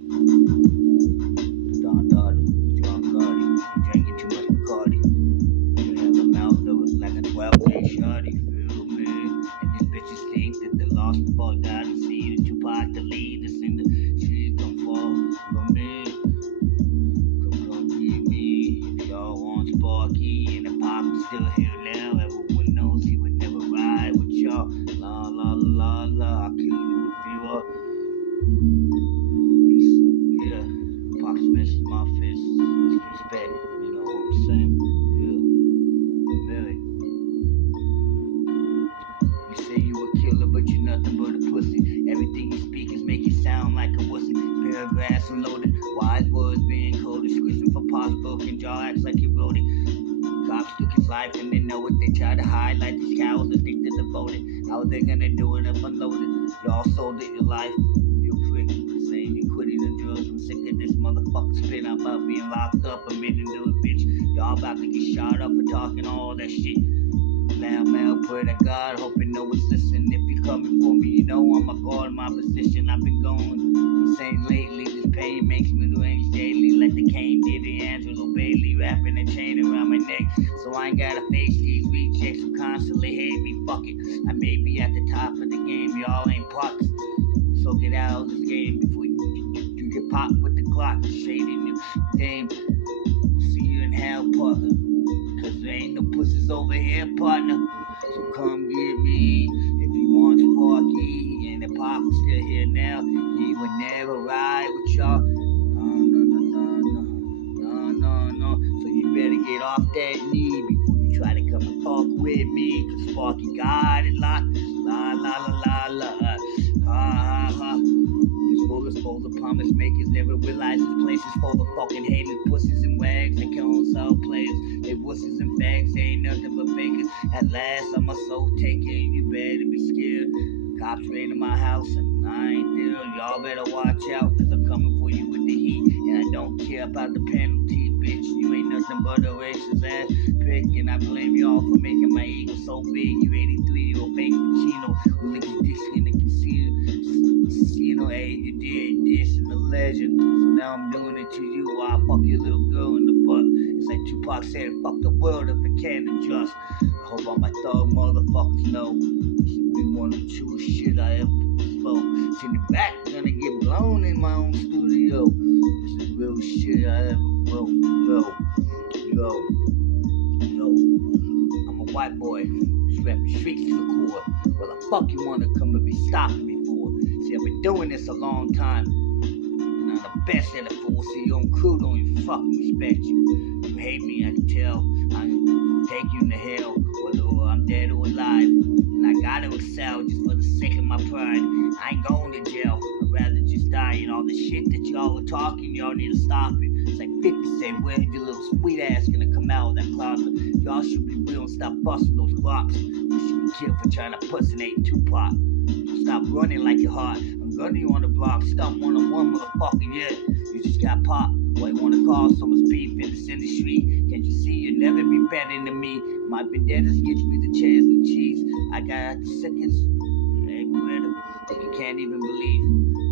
Don Dottie, John Gotti, drinking too much Bacardi. You have a mouth that was like a 12-day shawty, feel me? And these bitches think that the lost fall down and see the Tupac, the lead, us in the shit come fall from me. Come get me if y'all want Sparky and the pop is still here now. Everyone knows he would never ride with y'all. La la la la, I'll kill you if you are. Yeah, Pop Smith, my fist, respect, you know what I'm saying? Yeah, very. You say you a killer, but you nothing but a pussy. Everything you speak is make you sound like a wussy. Paragraphs unloaded, wise words being coded. Squishing for Pop's broken jaw, acts like he wrote it. Cops took his life and they know what they try to hide. Like these cowards that think they're devoted. How they gonna do it if unloaded? Y'all sold it your life. You prick, saying you quitting the drugs. I'm sick of this motherfucker spit. I'm about being locked up, admitting to it, bitch. Y'all about to get shot up for talking all that shit. Now, pray to God, hoping no one's listening. If you're coming for me, you know I'm a guard in my position. I've been going insane lately. This pain makes me range daily, like the Kane did the Angelo Bailey, wrapping a chain around my neck. So I ain't gotta face these rejects who constantly hate me. Fuck it, I may be at the top of the game, y'all ain't pucks. So get out of this game before you get popped with the Glock. Shading your game. See you in hell, Parker. Cause there ain't no pussies over here, partner. So come get me if you want Sparky. And the pop is still here now. He would never ride with y'all. No. So you better get off that knee before you try to come and fuck with me. Cause Sparky got it locked. La la la la la. Ha ha ha. This world is full of promise makers. Never realize this place is full of fucking haters, pussies and wags and council players. They wusses and fags, they ain't nothing but fakers. At last, I'm a soul taker, and you better be scared. Cops raiding my house, and I ain't there. Y'all better watch out, cause I'm coming for you with the heat. And I don't care about the penalty, bitch. You ain't nothing but a racist ass prick. And I blame y'all for making my ego so big. You 83-year-old fake Pacino who licks your dick in the casino. Hey, you did this and the legend. So now I'm doing it to you while I fuck your little girl in the butt. It's like Tupac said, fuck the world if it can't adjust. I hope all my thug motherfuckers know this be one of the truest shit I ever spoke. See the back gonna get blown in my own studio. This is real shit I ever wrote. Yo. I'm a white boy, strapping streets to the core. Well, the fuck you wanna come and be stopping me for? See, I've been doing this a long time. And I'm the best at it, fool. See, your own crew don't even fucking respect you. You hate me, I can tell. I'm take you to hell, whether I'm dead or alive. And I gotta excel just for the sake of my pride. I ain't going to jail. I'd rather just die. And all the shit that y'all were talking, y'all need to stop it. It's like 50 Cent, where your little sweet ass gonna come out of that closet? Y'all should be real and stop busting those clocks. You should be killed for trying to impersonate Tupac. Stop running like you're hot. I'm gunning you on the block. Stop one-on-one, motherfucker, yeah. You just got popped. Why you wanna cause so much beef in this industry? Can't you see you'll never be better than me? My vendettas gets me the chairs and cheese. I got the sickest. Hey, Beretta, that you can't even believe.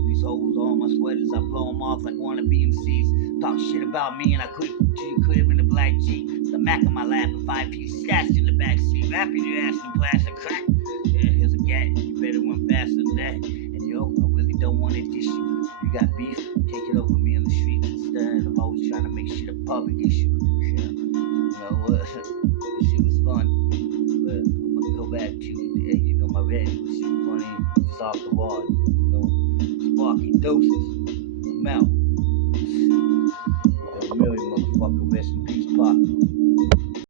These hoes all my sweaters, I blow them off like wannabe MCs. Talk shit about me and I quit to your crib in the black Jeep. The Mac on my lap and 5-piece stashed in the backseat. Wrapping your ass in plastic crack. Yeah, here's a gat. You better run faster than that. And yo, I really don't want to dish you. You got beef, take it over me on the streets instead of always trying to make shit a public issue. Yeah. You know what? Shit was fun. But I'm gonna go back to hey, you know, my red was shit funny. Just off the wall. You know, Sparky doses. I'm out.